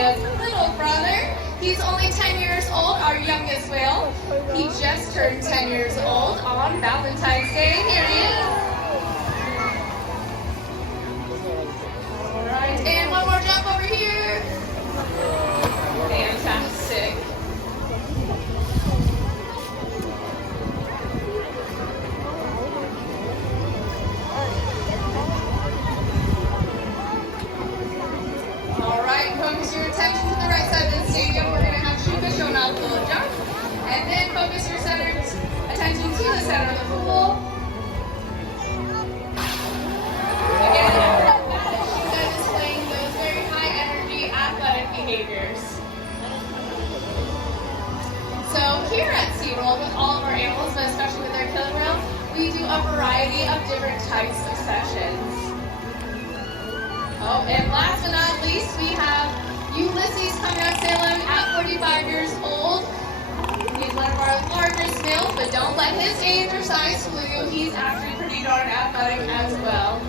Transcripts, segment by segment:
Maria's little brother. He's only 10 years old, our youngest whale. He just turned 10 years old on Valentine's Day. Here he is. All right, and one more jump over here. Fantastic. All right, focus your attention to the right side of the stadium. We're going to have Shuka showing off a little jump. And then focus your attention to the center of the pool. Again, that is Shuka displaying those very high energy athletic behaviors. So here at SeaWorld, with all of our animals, but especially with our killer whale, we do a variety of different types of sessions. Oh, and last but not least, we have Ulysses coming on Salem at 45 years old. He's one of our largest males, but don't let his age or size fool you. He's actually pretty darn athletic as well.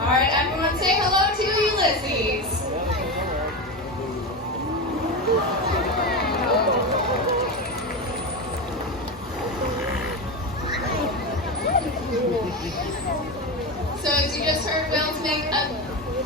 All right, everyone say hello to Ulysses. So as you just heard, whales make a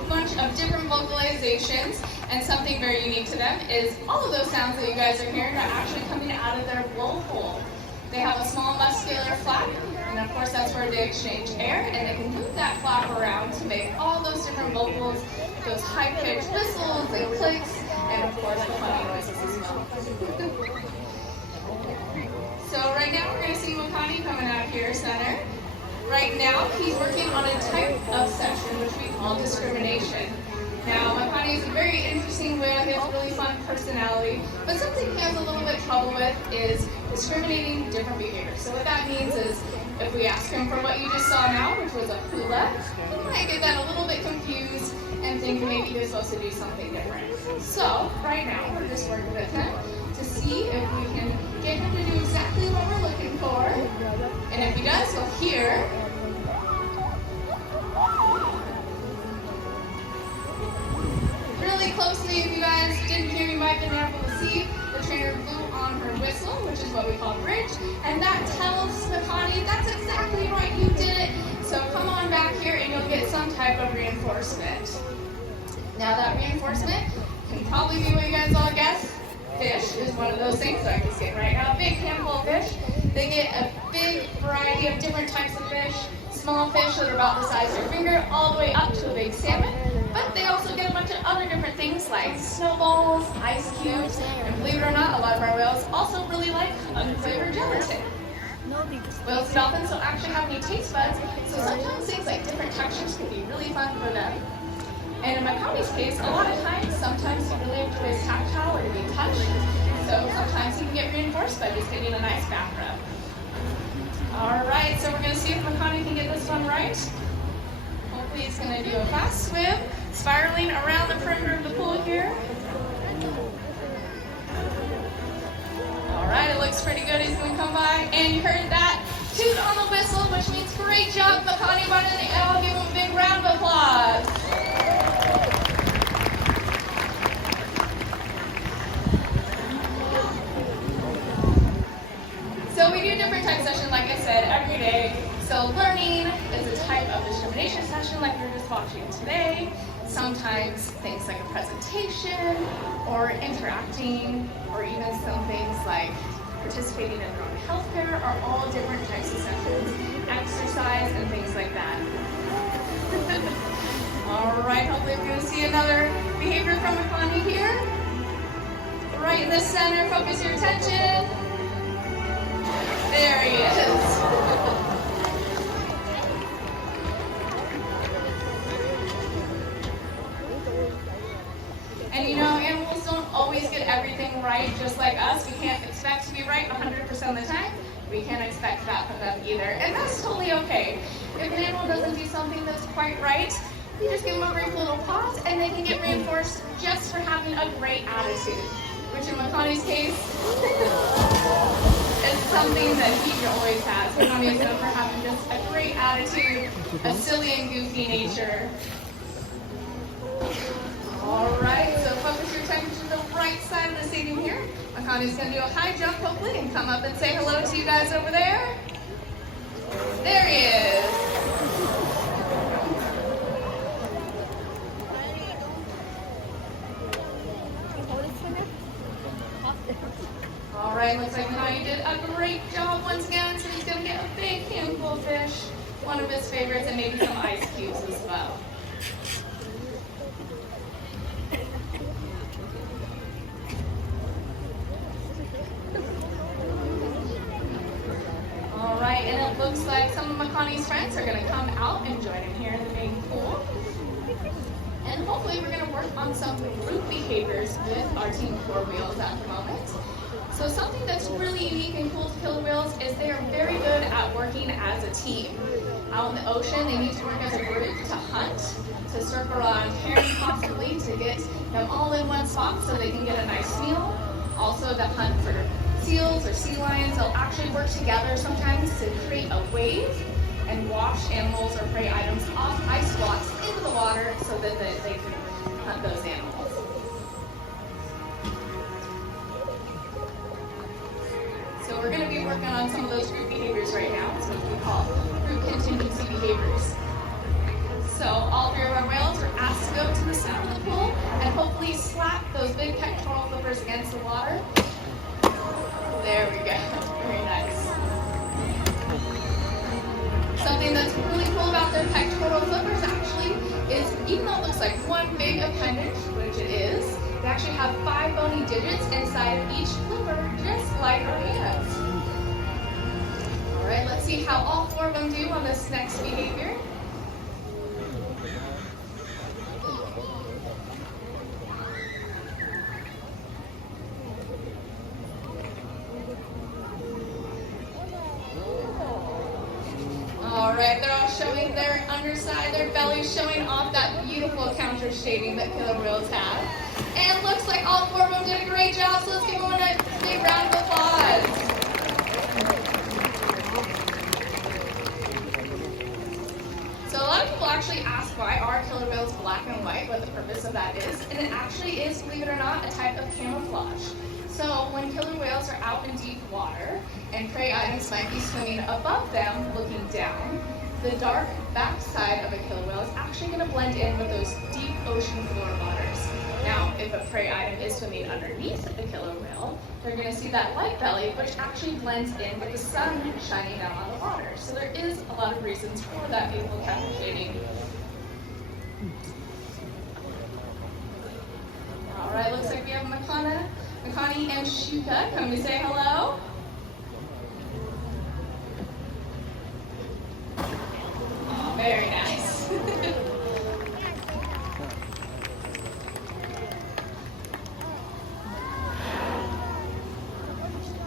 bunch of different vocalizations, and something very unique to them is all of those sounds that you guys are hearing are actually coming out of their blowhole. They have a small muscular flap, and of course that's where they exchange air, and they can move that flap around to make all those different vocals, those high-pitched whistles and clicks, and of course the funny noises as well. So right now we're going to see Makani coming out here center. Right now, he's working on a type of session which we call discrimination. Now, Makani is a very interesting whale. He has a really fun personality, but something he has a little bit of trouble with is discriminating different behaviors. So what that means is, if we ask him for what you just saw now, which was a hula, he might get that a little bit confused and think maybe he was supposed to do something different. So, right now, we're just working with him to see if we can get him to do exactly what we're looking for. And if he does, you'll hear really closely. If you guys didn't hear, you might have been able to see the trainer blew on her whistle, which is what we call bridge, and that tells Makani that's exactly right, you did it. So come on back here and you'll get some type of reinforcement. Now that reinforcement can probably be what you guys all guessed. Fish is one of those things that I can see right now. A big handful of fish. They get a big variety of different types of fish. Small fish that are about the size of your finger, all the way up to a big salmon. But they also get a bunch of other different things like snowballs, ice cubes, and believe it or not, a lot of our whales also really like unflavored gelatin. Whales and dolphins don't actually have any taste buds, so sometimes things like different textures can be really fun for them. And in Makani's case, a lot of times, sometimes he really enjoys tactile or to be touched. So sometimes he can get reinforced by just getting a nice back rub. All right, so we're going to see if Makani can get this one right. Hopefully he's going to do a fast swim, spiraling around the perimeter of the pool here. All right, it looks pretty good. He's going to come by, and you heard that toot on the whistle, which means great job, Makani. Why don't they all give him a big round of applause? So we do different type sessions, like I said, every day. So learning is a type of discrimination session like we were just watching today. Sometimes things like a presentation or interacting, or even some things like participating in their own healthcare are all different types of sessions. Exercise and things like that. All right, hopefully we're going to see another behavior from Makani here. Right in the center, focus your attention. There he is. And you know, animals don't always get everything right just like us. We can't expect to be right 100% of the time. We can't expect that from them either. And that's totally okay. If an animal doesn't do something that's quite right, you just give them a brief little pause and they can get reinforced just for having a great attitude. Which in Makani's case, It's something that he always has. Makani is known for having just a great attitude, a silly and goofy nature. All right, so focus your attention to the right side of the stadium here. Makani's going to do a high jump, hopefully, and come up and say hello to you guys over there. There he is. All right, looks like Makani did a great job once again, so he's going to get a big handful of fish, one of his favorites, and maybe some ice cubes as well. All right, and it looks like some of Makani's friends are going to come out and join him here in the main pool. And hopefully we're going to work on some group behaviors with our team Four Wheels at the moment. So something that's really unique and cool to killer whales is they are very good at working as a team. Out in the ocean, they need to work as a group to hunt, to circle around herring possibly, to get them all in one spot so they can get a nice meal. Also to hunt for seals or sea lions. They'll actually work together sometimes to create a wave and wash animals or prey items off ice blocks into the water so that they can hunt those animals. So we're going to be working on some of those group behaviors right now. It's what we call group contingency behaviors. So all three of our whales are asked to go to the center of the pool and hopefully slap those big pectoral flippers against the water. There we go. Very nice. Something that's really cool about their pectoral flippers actually is, even though it looks like one big appendage, which it is, they actually have 5 bony digits inside of each flipper, just like our hands. All right, let's see how all 4 of them do on this next behavior. All right, they're all showing their underside, their bellies showing off that beautiful counter shading that killer whales have. And looks like all 4 of them did a great job, so let's give them a big round of applause. So a lot of people actually ask why are killer whales black and white, what the purpose of that is, and it actually is, believe it or not, a type of camouflage. So when killer whales are out in deep water and prey items might be swimming above them looking down, the dark backside of a killer whale is actually going to blend in with those deep ocean floor waters. Now, if a prey item is swimming underneath the killer whale, they're going to see that light belly, which actually blends in with the sun shining down on the water. So there is a lot of reasons for that beautiful counter shading. All right, looks like we have Makani and Shuka coming to say hello. Oh, very nice.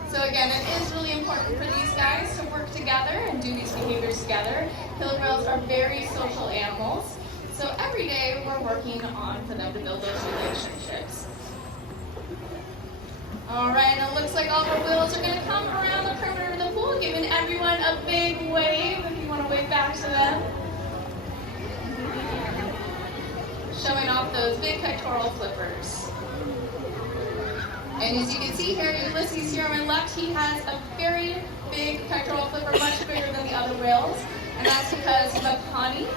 So again, it is really important for these guys to work together and do these behaviors together. Killer whales are very social animals. So every day we're working on for them to build those relationships. All right, and it looks like all of our whales are going to come around the perimeter of the pool, giving everyone a big wave if you want to wave back to them. Showing off those big pectoral flippers. And as you can see here, Ulysses here on my left, he has a very big pectoral flipper, much bigger than the other whales. And that's because Makani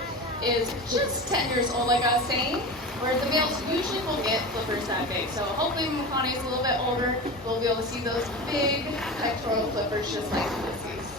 is just 10 years old, like I was saying, whereas the males usually will get flippers that big. So hopefully when Makani is a little bit older, we'll be able to see those big pectoral flippers just like Ulysses.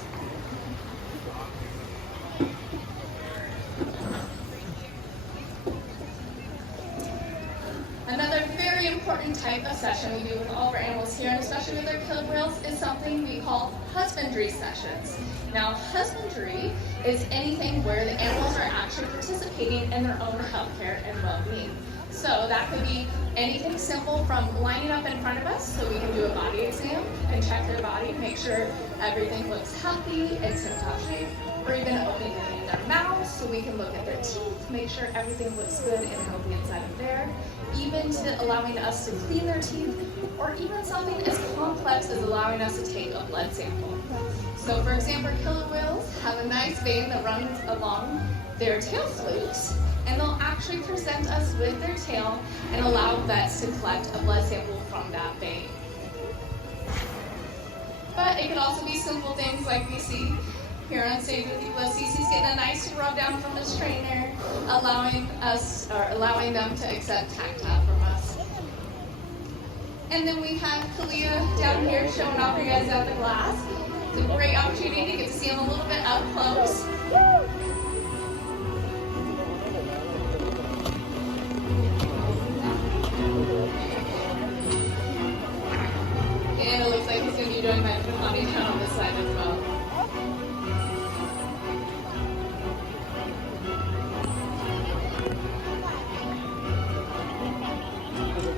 Another very important type of session we do with all of our animals here, and especially with our killer whales, is something we call husbandry sessions. Now, husbandry is anything where the animals are actually participating in their own health care and well-being. So that could be anything simple from lining up in front of us so we can do a body exam and check their body, make sure everything looks healthy and tip-top shape, or even opening their mouths so we we can look at their teeth, make sure everything looks good and healthy inside of there, even to allowing us to clean their teeth, or even something as complex as allowing us to take a blood sample. So for example, killer whales have a nice vein that runs along their tail flukes, and they'll actually present us with their tail and allow vets to collect a blood sample from that vein. But it could also be simple things like we see here on stage with Ulysses. He's getting a nice rub down from his trainer, allowing them to accept tactile from us. And then we have Kalia down here showing off you guys at the glass. It's a great opportunity to get to see him a little bit up close. And it looks like he's going to be doing my body down on this side as well.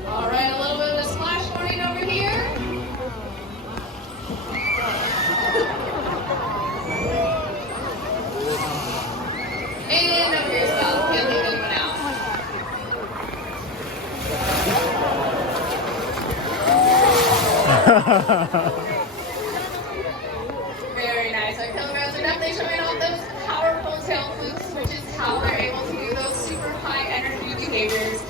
All right, a little bit of a splash warning over here. And over here as well. Can't leave anyone out. Very nice. Our killer whales are definitely showing off those powerful tail flukes, which is how they're able to do those super high energy behaviors.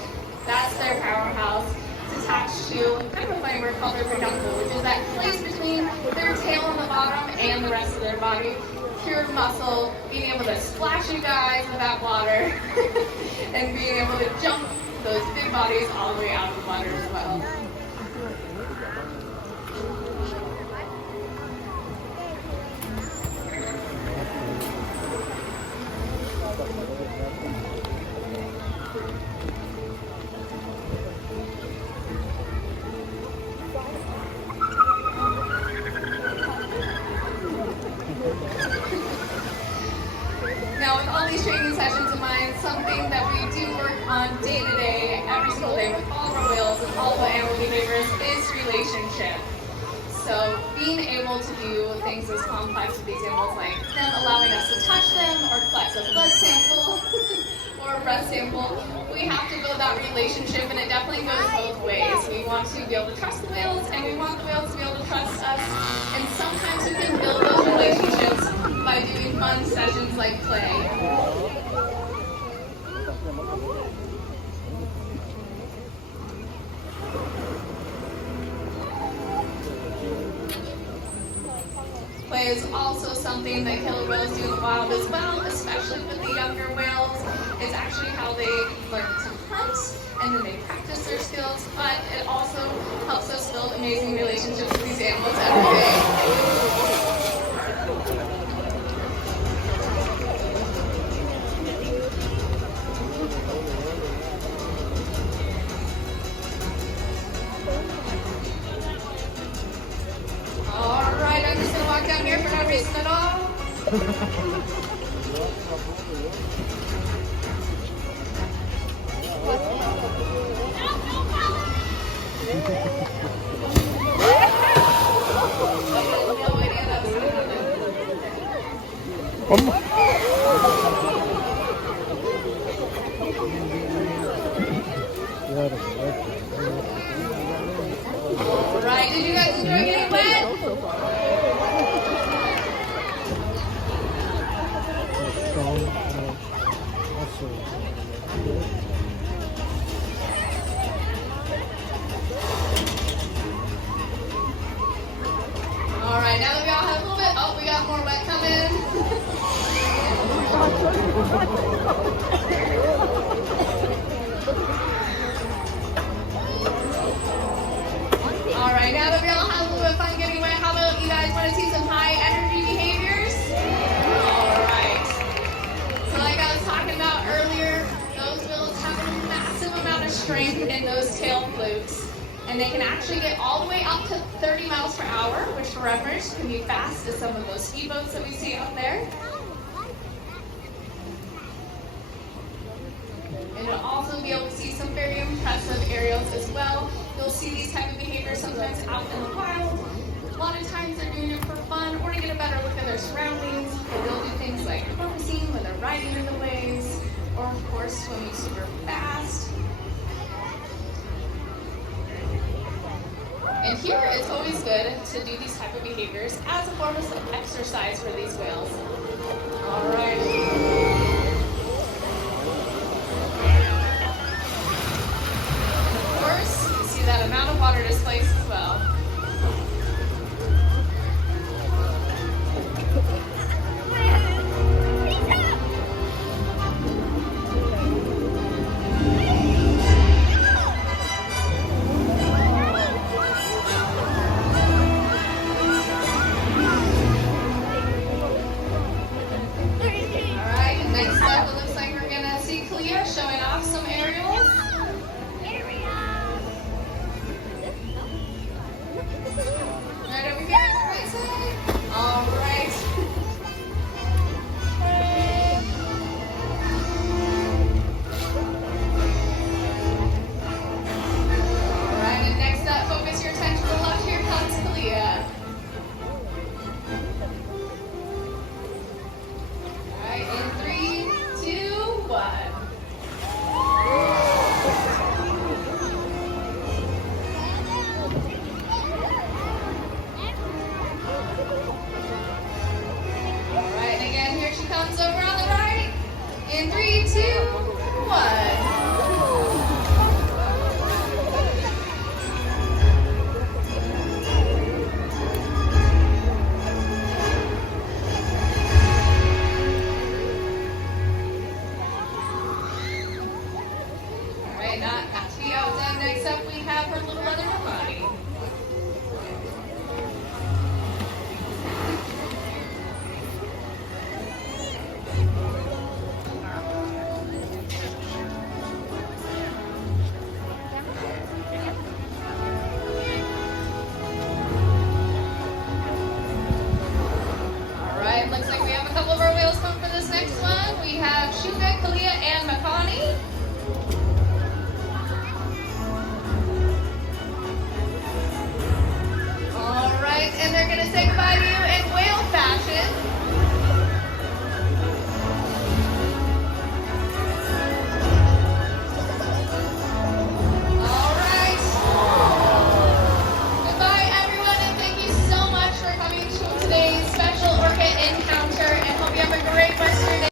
That's their powerhouse. It's attached to kind of a funny word called their peduncle, which is that place between their tail on the bottom and the rest of their body. Pure muscle, being able to splash you guys with that water, and being able to jump those big bodies all the way out of the water as well. Now, with all these training sessions in mind, something that we do work on day to day, every single day with all of our whales and all of the animal behaviors is relationship. So being able to do things as complex with these animals, like them allowing us to touch them or collect a blood sample or a breath sample, we have to build that relationship, and it definitely goes both ways. We want to be able to trust the whales, and we want the whales to be able to trust us. And sometimes we can build those relationships by doing fun sessions like play. Play is also something that killer whales do in the wild as well, especially with the younger whales. It's actually how they learn to hunt, and then they practice their skills, but it also helps us build amazing relationships with these animals every day. Alright, I'm just going to walk down here for no reason at all. Alright, did you guys enjoy getting wet? Alright, now that we all have a little bit, oh, we got more wet coming. Alright, now that we all have a little bit of fun getting wet, how about you guys want to see some high energy behaviors? Alright. So like I was talking about earlier, those whales have a massive amount of strength in those tail flukes. And they can actually get all the way up to 30 miles per hour, which for reference can be fast as some of those speedboats that we see out there. And you'll also be able to see some very impressive aerials as well. You'll see these type of behaviors sometimes out in the wild. A lot of times they're doing it for fun or to get a better look at their surroundings. Or they'll do things like focusing when they're riding in the waves. of course, swimming super fast. And here it's always good to do these type of behaviors as a form of exercise for these whales. All right. Of course, you see that amount of water displaced as well. Showing off some aerials. Right over here on the right side. All right. All right, and next up, focus your attention to the left. Here comes Kalia. All right, in 3, 2, 1.